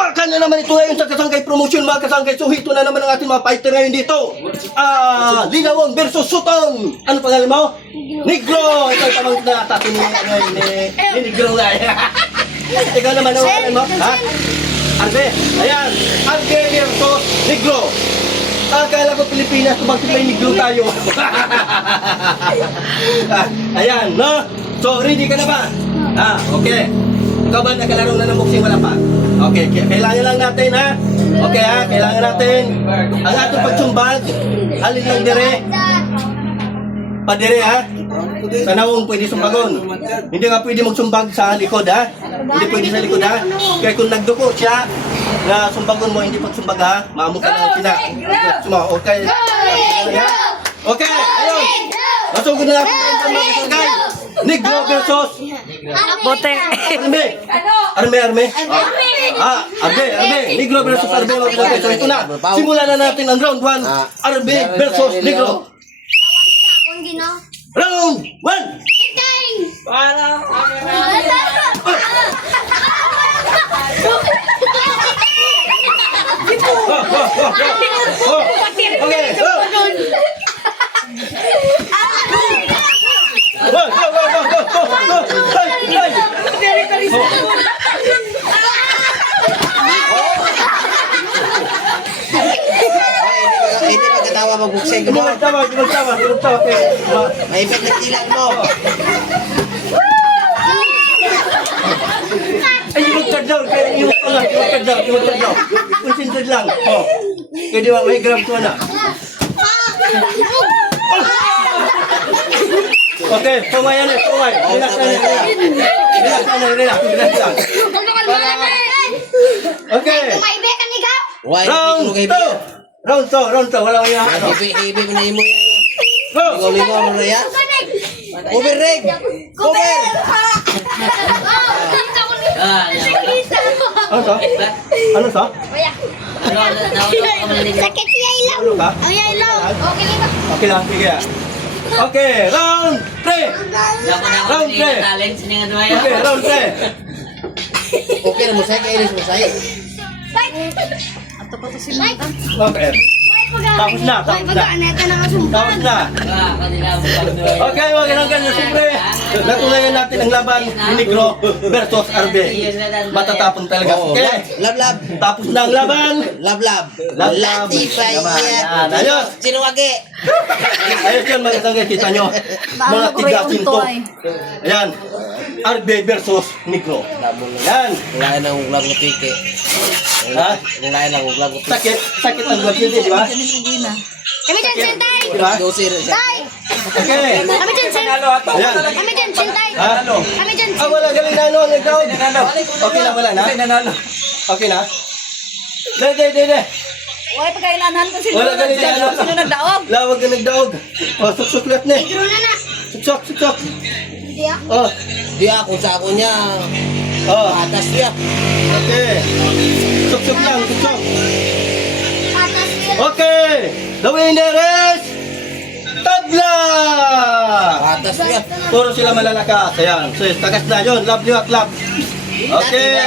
Baka na naman ito ngayon sa Kasangkay Promotion, mga kasangkay. So, ito na naman ang ating mga fighter ngayon dito. Linawon versus Sutong. Ano pangalan mo? Negro. Ito ang tamang natatun ni Negro nga. Ikaw naman ang pangalan mo? Ha? Arbe. Ayan. Arbe versus Negro. Akala ko Pilipinas, bakit may Negro tayo? Ayan, no? So, ready ka na ba? Okay. Ikaw ba nakalaro na ng boxing? Wala pa? Okay, kailangan lang natin, ha? Okay, ha? Kailangan natin ang ating pagsumbag. Alin lang dire. Padire, ha? Sa nawong pwede sumbagon. Hindi nga pwede magsumbag sa likod, ha? Hindi pwede sa likod, ha? Kaya kung nagduko siya, na sumbagon mo, hindi pagsumbag, ha? Maamok ka na sila. Okay. Okay, ayun. Masugod na natin ang mga kasangkay. Negro versus Bote. Arme. Arme. Negro versus Arme. So ito na. Simulan na natin ang round 1. Arme versus Negro. Round 1. Okay. Hindi magkatawa magbukseng Hindi mo. magtawa. May effect na tilang mo. Ay, yung down. Concentrate lang. Kaya di ba, may grab ko na. Okay, pumaya na. Relax lang. Okay. Round 2. Wala ko yan. Ibig mo na imo yan. Go! Ligaw mo na yan. Cover, Reg! Cover! Ano to? Sakit siya ilaw. Ano ka? Oh, ya ilaw. Okay lang ba? Okay lang, sige. Okay, round 3. Round 3. Okay, round 3. Okay na mo sa'yo, kainis mo sa'yo. Okay. Tapos na. Tapos na. Okay, wag lang ganyan. Siyempre, natunayan natin ang laban ni Negro versus Arbe. Matatapon talaga. Okay. Lab. Tapos na ang laban. Lab. Naman. Lati, Yan. Ayos. Sinuwagi. Ayos yan mga kasangkay. Kita nyo. Mga tigasin to. Ayan. Arbe versus Negro. Yan. Lain ang ulam ng piki. Ha? Lain ang ulam ng piki. Sakit ang glove yun, di ba? Kami dyan, sentay. Di ba? Dosir. Tay. Okay. Kami dyan, sentay. Ayan. Kami dyan, sentay. Ha? Kami dyan, Wala galing na ano, nagdaog. Okay na, wala na? Okay na? De. Huwag pagkailanhan ko sino Wala galing na ano. Sino nagdaog? Lawag ka nagdaog. Suksok lang na. Negro na na. Suksok. Hindi ah. Di ako sa ako niya. Atas niya. Okay. Suksok lang. Patas niya. Okay. The winner is Tabla! Atas niya. Puro sila malalakas. Ayan. So, tagas na yun. Love nyo at love. Okay.